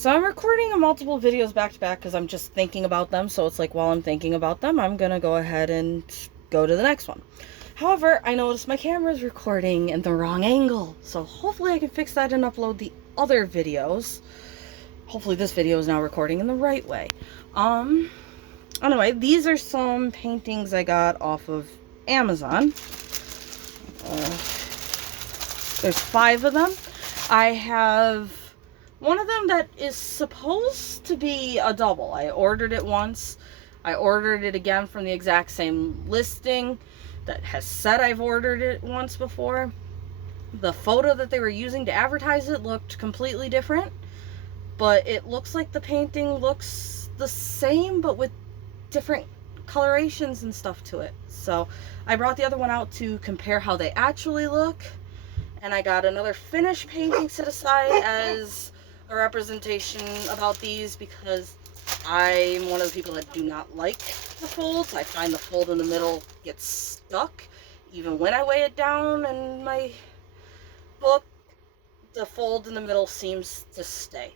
So I'm recording multiple videos back to back because I'm just thinking about them. So it's like while I'm thinking about them, I'm going to go ahead and go to the next one. However, I noticed my camera is recording in the wrong angle. So hopefully I can fix that and upload the other videos. Hopefully this video is now recording in the right way. Anyway, these are some paintings I got off of Amazon. There's 5 of them. I have one of them that is supposed to be a double. I ordered it once. I ordered it again from the exact same listing that has said I've ordered it once before. The photo that they were using to advertise it looked completely different, but it looks like the painting looks the same but with different colorations and stuff to it. So I brought the other one out to compare how they actually look, and I got another finished painting set aside as a representation about these because I'm one of the people that do not like the folds. I find the fold in the middle gets stuck. Even when I weigh it down in my book, the fold in the middle seems to stay.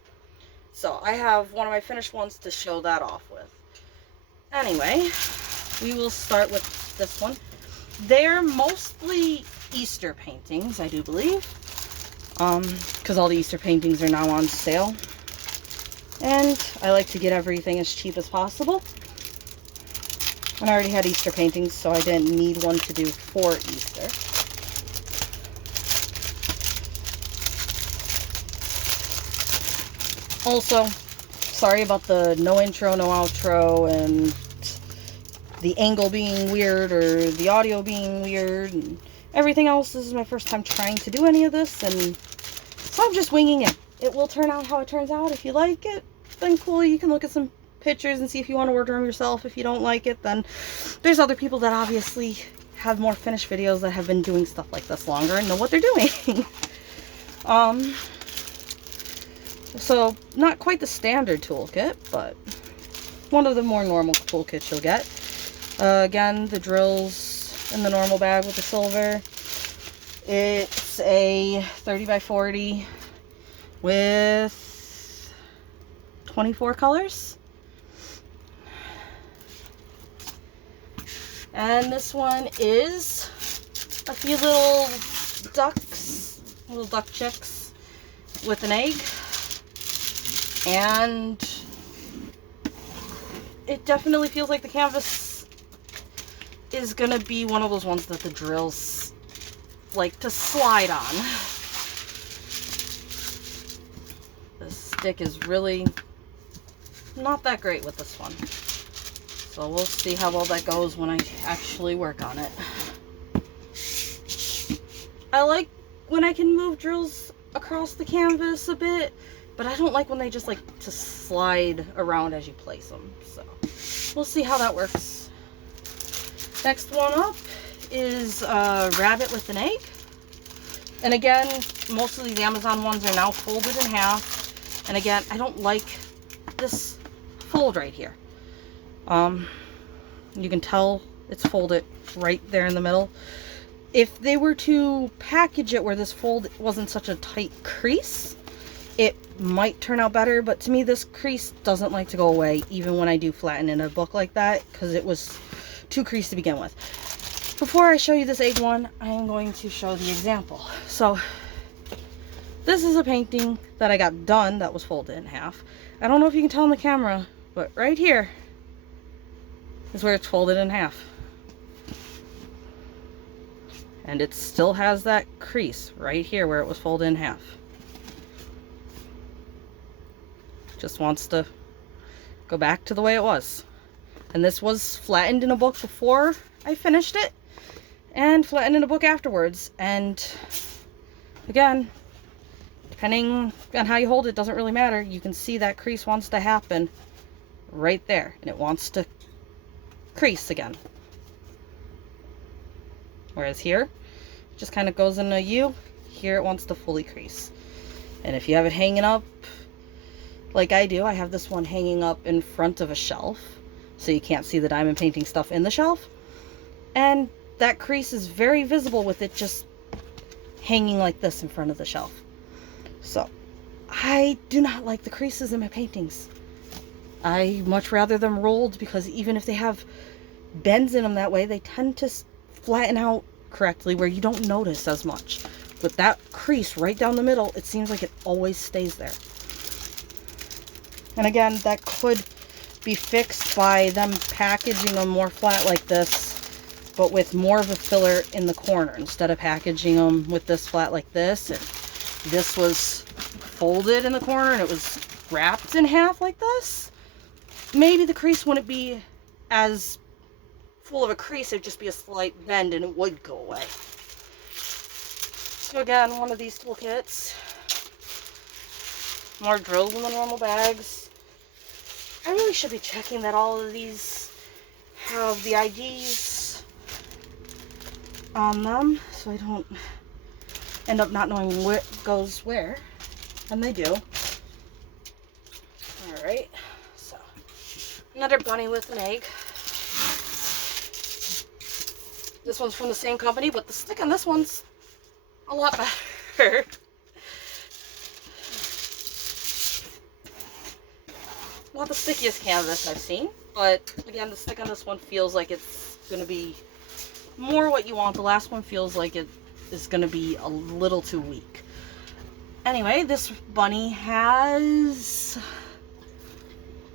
So I have one of my finished ones to show that off with. Anyway, we will start with this one. They're mostly Easter paintings, I do believe, because all the Easter paintings are now on sale, and I like to get everything as cheap as possible. And I already had Easter paintings, so I didn't need one to do for Easter. Also, sorry about the no intro, no outro, and the angle being weird or the audio being weird and everything else. This is my first time trying to do any of this, and so I'm just winging it. It will turn out how it turns out. If you like it, then cool. You can look at some pictures and see if you want to order them yourself. If you don't like it, then there's other people that obviously have more finished videos that have been doing stuff like this longer and know what they're doing. So not quite the standard toolkit, but one of the more normal toolkits you'll get. Again, the drills in the normal bag with the silver. It's a 30 by 40 with 24 colors. And this one is a few little ducks, little duck chicks with an egg. And it definitely feels like the canvas is gonna be one of those ones that the drills like to slide on. The stick is really not that great with this one. So we'll see how well that goes when I actually work on it. I like when I can move drills across the canvas a bit, but I don't like when they just like to slide around as you place them. So we'll see how that works. Next one up is a rabbit with an egg. And again, most of these Amazon ones are now folded in half. And again, I don't like this fold right here. You can tell it's folded right there in the middle. If they were to package it where this fold wasn't such a tight crease, it might turn out better, but to me this crease doesn't like to go away even when I do flatten in a book like that, because it was too creased to begin with. Before I show you this egg one, I am going to show the example. So this is a painting that I got done that was folded in half. I don't know if you can tell on the camera, but right here is where it's folded in half. And it still has that crease right here where it was folded in half. Just wants to go back to the way it was. And this was flattened in a book before I finished it, and flattened in a book afterwards. And again, depending on how you hold it, doesn't really matter. You can see that crease wants to happen right there, and it wants to crease again. Whereas here, it just kind of goes in a U. Here it wants to fully crease. And if you have it hanging up like I do, I have this one hanging up in front of a shelf, so you can't see the diamond painting stuff in the shelf. And that crease is very visible with it just hanging like this in front of the shelf. So I do not like the creases in my paintings. I much rather them rolled, because even if they have bends in them that way, they tend to flatten out correctly where you don't notice as much. With that crease right down the middle, it seems like it always stays there. And again, that could be fixed by them packaging them more flat like this, but with more of a filler in the corner, instead of packaging them with this flat like this. And this was folded in the corner and it was wrapped in half like this. Maybe the crease wouldn't be as full of a crease, it'd just be a slight bend and it would go away. So again, one of these toolkits. More drills in the normal bags. I really should be checking that all of these have the IDs on them, so I don't end up not knowing what goes where. And they do. Alright, so another bunny with an egg. This one's from the same company, but the stick on this one's a lot better. Not the stickiest canvas I've seen, but again, the stick on this one feels like it's going to be more what you want. The last one feels like it is going to be a little too weak. Anyway, this bunny has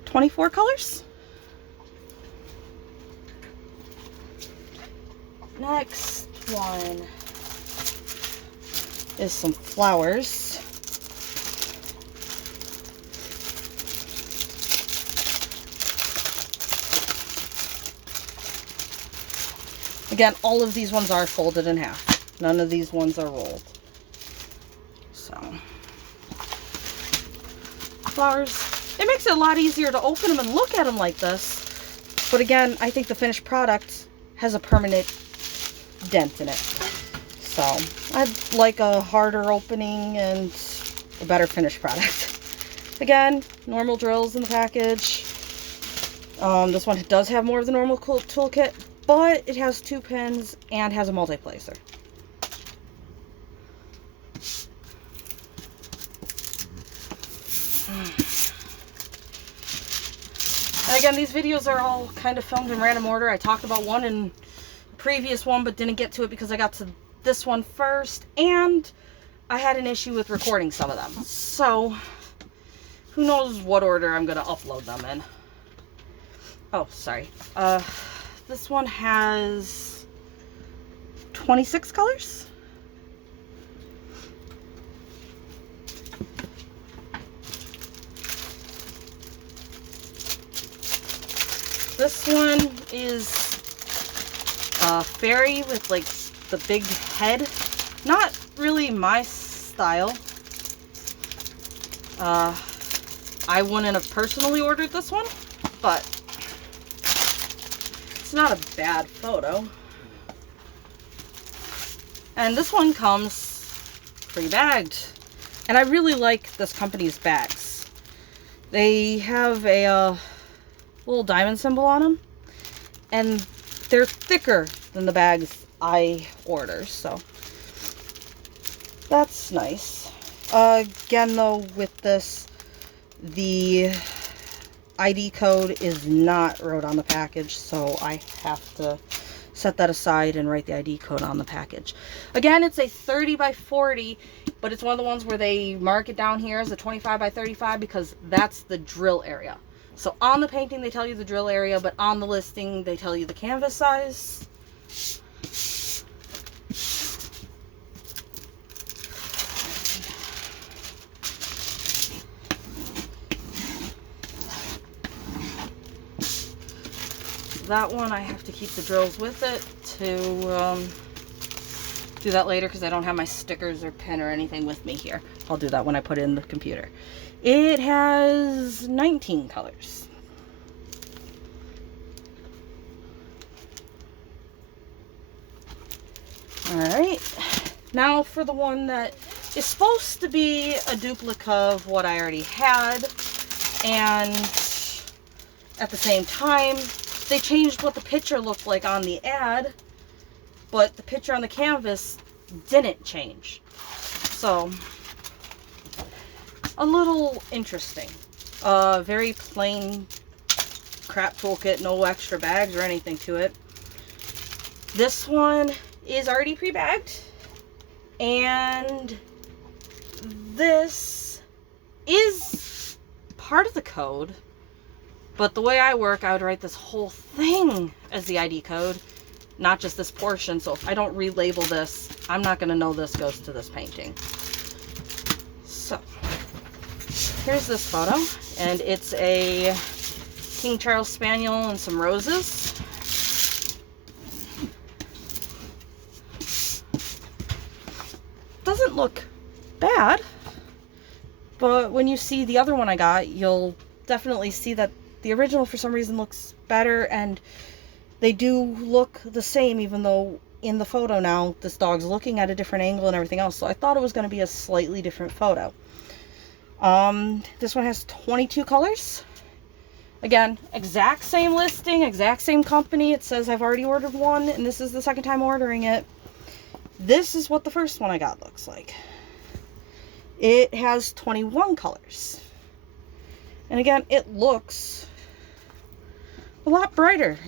24 colors. Next one is some flowers. Again, all of these ones are folded in half. None of these ones are rolled. So, flowers. It makes it a lot easier to open them and look at them like this. But again, I think the finished product has a permanent dent in it. So, I'd like a harder opening and a better finished product. Again, normal drills in the package. This one does have more of the normal toolkit, but it has 2 pins and has a multi-placer. And again, these videos are all kind of filmed in random order. I talked about one in the previous one, but didn't get to it because I got to this one first, and I had an issue with recording some of them. So, who knows what order I'm going to upload them in. Oh, sorry. This one has 26 colors. This one is a fairy with like the big head. Not really my style. I wouldn't have personally ordered this one, but it's not a bad photo. And this one comes pre-bagged. And I really like this company's bags. They have a little diamond symbol on them. And they're thicker than the bags I order, so that's nice. Again, though, with this, the ID code is not wrote on the package, so I have to set that aside and write the ID code on the package. Again, it's a 30 by 40, but it's one of the ones where they mark it down here as a 25 by 35 because that's the drill area. So on the painting, they tell you the drill area, but on the listing, they tell you the canvas size. That one, I have to keep the drills with it to do that later because I don't have my stickers or pen or anything with me here. I'll do that when I put it in the computer. It has 19 colors. Alright, now for the one that is supposed to be a duplicate of what I already had, and at the same time, they changed what the picture looked like on the ad, but the picture on the canvas didn't change. So, a little interesting. Very plain crap toolkit, no extra bags or anything to it. This one is already pre-bagged, and this is part of the code, but the way I work, I would write this whole thing as the ID code, not just this portion. So if I don't relabel this, I'm not going to know this goes to this painting. So here's this photo, and it's a King Charles Spaniel and some roses. Doesn't look bad, but when you see the other one I got, you'll definitely see that the original for some reason looks better, and they do look the same, even though in the photo now this dog's looking at a different angle and everything else. So I thought it was going to be a slightly different photo. This one has 22 colors. Again, exact same listing, exact same company. It says I've already ordered one, and this is the second time ordering it. This is what the first one I got looks like. It has 21 colors. And again, it looks a lot brighter,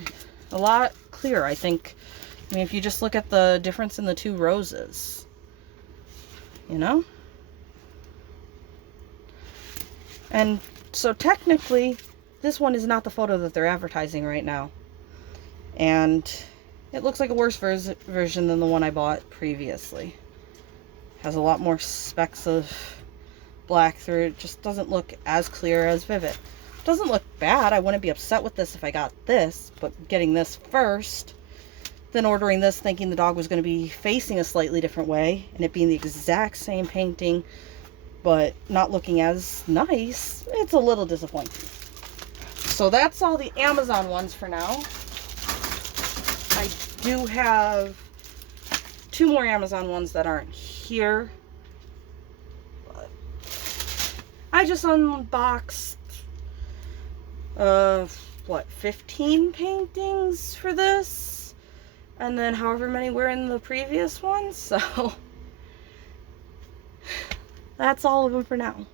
a lot clearer, I think. I mean, if you just look at the difference in the two roses, you know? And so technically, this one is not the photo that they're advertising right now. And it looks like a worse version than the one I bought previously. Has a lot more specks of black through it. Just doesn't look as clear as Vivid. Doesn't look bad. I wouldn't be upset with this if I got this, but getting this first, then ordering this thinking the dog was going to be facing a slightly different way, and it being the exact same painting, but not looking as nice, it's a little disappointing. So that's all the Amazon ones for now. I do have 2 more Amazon ones that aren't here. But I just unboxed, 15 paintings for this? And then however many were in the previous one, so that's all of them for now.